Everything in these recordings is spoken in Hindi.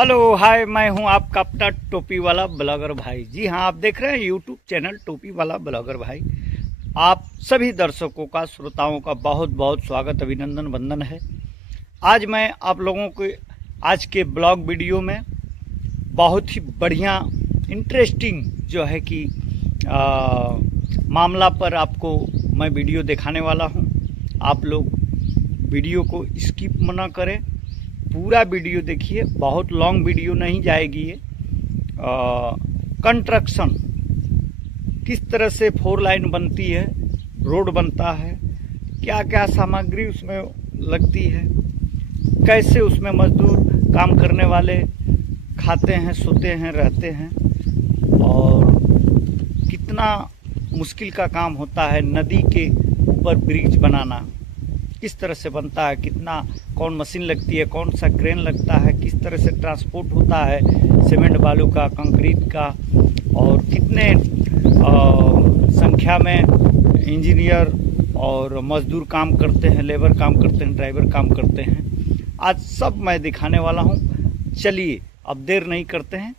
हेलो हाय, मैं हूं आपका अपना टोपी वाला ब्लॉगर भाई। जी हाँ, आप देख रहे हैं यूट्यूब चैनल टोपी वाला ब्लॉगर भाई। आप सभी दर्शकों का, श्रोताओं का बहुत बहुत स्वागत, अभिनंदन, वंदन है। आज मैं आप लोगों को आज के ब्लॉग वीडियो में बहुत ही बढ़िया इंटरेस्टिंग जो है कि मामला पर आपको मैं वीडियो दिखाने वाला हूं। आप लोग वीडियो को स्किप ना करें, पूरा वीडियो देखिए। बहुत लॉन्ग वीडियो नहीं जाएगी ये। कंस्ट्रक्शन किस तरह से 4 लाइन बनती है, रोड बनता है, क्या क्या सामग्री उसमें लगती है, कैसे उसमें मजदूर काम करने वाले खाते हैं, सोते हैं, रहते हैं, और कितना मुश्किल का काम होता है नदी के ऊपर ब्रिज बनाना। किस तरह से बनता है, कितना कौन मशीन लगती है, कौन सा क्रेन लगता है, किस तरह से ट्रांसपोर्ट होता है सीमेंट बालू का, कंक्रीट का, और कितने संख्या में इंजीनियर और मजदूर काम करते हैं, लेबर काम करते हैं, ड्राइवर काम करते हैं। आज सब मैं दिखाने वाला हूं। चलिए अब देर नहीं करते हैं,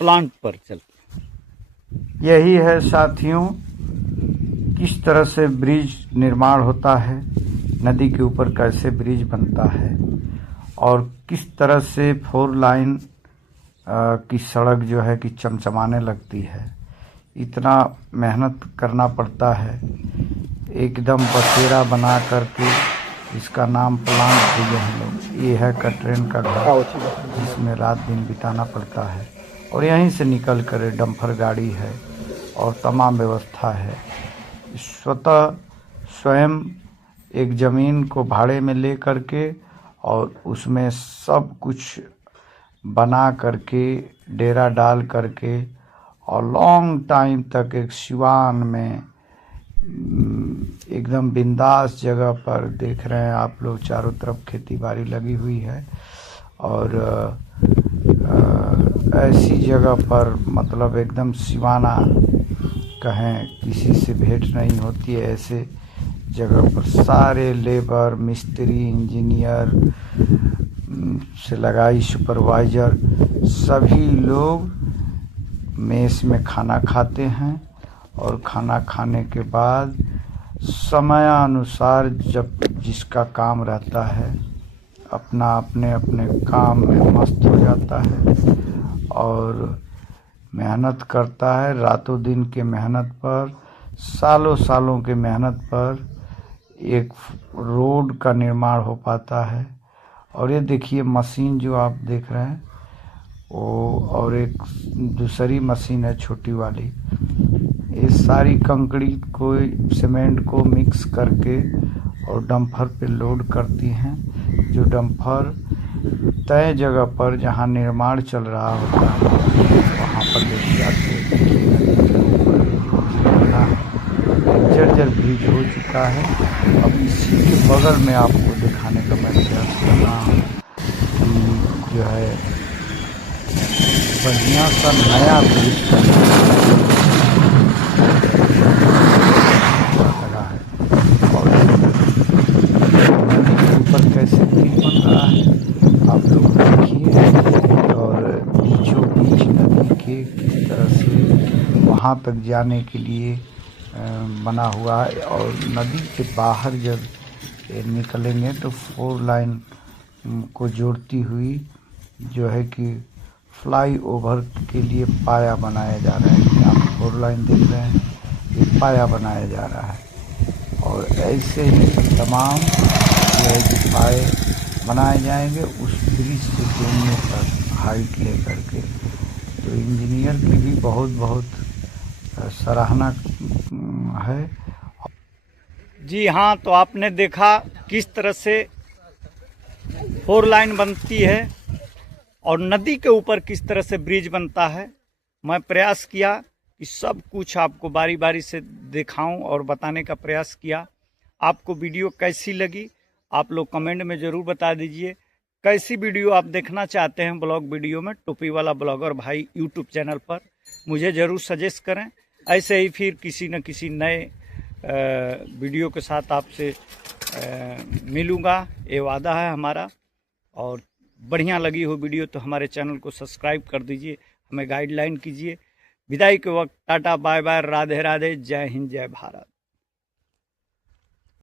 प्लांट पर चलते। यही है साथियों, किस तरह से ब्रिज निर्माण होता है, नदी के ऊपर कैसे ब्रिज बनता है, और किस तरह से 4 लाइन की सड़क जो है कि चमचमाने लगती है। इतना मेहनत करना पड़ता है, एकदम बसेरा बना करके। इसका नाम प्लांट दिए हैं लोग। ये है कटरेन का घर, जिसमें रात दिन बिताना पड़ता है, और यहीं से निकल कर डंपर गाड़ी है और तमाम व्यवस्था है। स्वयं एक ज़मीन को भाड़े में ले करके और उसमें सब कुछ बना करके, डेरा डाल करके, और लॉन्ग टाइम तक एक सिवान में एकदम बिंदास जगह पर देख रहे हैं आप लोग, चारों तरफ खेती बाड़ी लगी हुई है। और ऐसी जगह पर मतलब एकदम सिवाना कहें, किसी से भेंट नहीं होती है। ऐसे जगह पर सारे लेबर, मिस्त्री, इंजीनियर से लगाई सुपरवाइज़र, सभी लोग मेस में खाना खाते हैं, और खाना खाने के बाद समयानुसार जब जिसका काम रहता है अपना अपने अपने काम में मस्त हो जाता है और मेहनत करता है। रातों दिन के मेहनत पर, सालों सालों के मेहनत पर एक रोड का निर्माण हो पाता है। और ये देखिए मशीन जो आप देख रहे हैं वो, और एक दूसरी मशीन है छोटी वाली। ये सारी कंक्रीट को, सीमेंट को मिक्स करके और डंपर पे लोड करती हैं, जो डंपर तय जगह पर जहां निर्माण चल रहा होता है वहां पर ले जाते जर्जर ब्रिज हो चुका है। अब इसी के बगल में आपको दिखाने का मैं प्रयास कर रहा हूँ कि जो है बढ़िया सा नया ब्रिज लगा है, और नदी के ऊपर कैसे ब्रिज बन रहा है आप लोग देखिए। और बीचों बीच नदी के किस तरह से वहाँ तक जाने के लिए बना हुआ है, और नदी के बाहर जब निकलेंगे तो 4 लाइन को जोड़ती हुई जो है कि फ्लाई ओवर के लिए पाया बनाया जा रहा है। आप 4 लाइन देख रहे हैं, ये पाया बनाया जा रहा है। और ऐसे ही तमाम जो है कि पाए बनाए जाएंगे उस ब्रिज से जोड़ने तक हाइट ले करके। तो इंजीनियर की भी बहुत बहुत सराहना है। जी हाँ, तो आपने देखा किस तरह से 4 लाइन बनती है और नदी के ऊपर किस तरह से ब्रिज बनता है। मैं प्रयास किया कि सब कुछ आपको बारी बारी से दिखाऊं और बताने का प्रयास किया। आपको वीडियो कैसी लगी आप लोग कमेंट में ज़रूर बता दीजिए। कैसी वीडियो आप देखना चाहते हैं ब्लॉग वीडियो में, टोपी वाला ब्लॉगर भाई यूट्यूब चैनल पर मुझे ज़रूर सजेस्ट करें। ऐसे ही फिर किसी न किसी नए वीडियो के साथ आपसे मिलूँगा, ये वादा है हमारा। और बढ़िया लगी हो वीडियो तो हमारे चैनल को सब्सक्राइब कर दीजिए, हमें गाइडलाइन कीजिए। विदाई के वक्त tata bye bye, Radhe Radhe, जय हिंद जय भारत।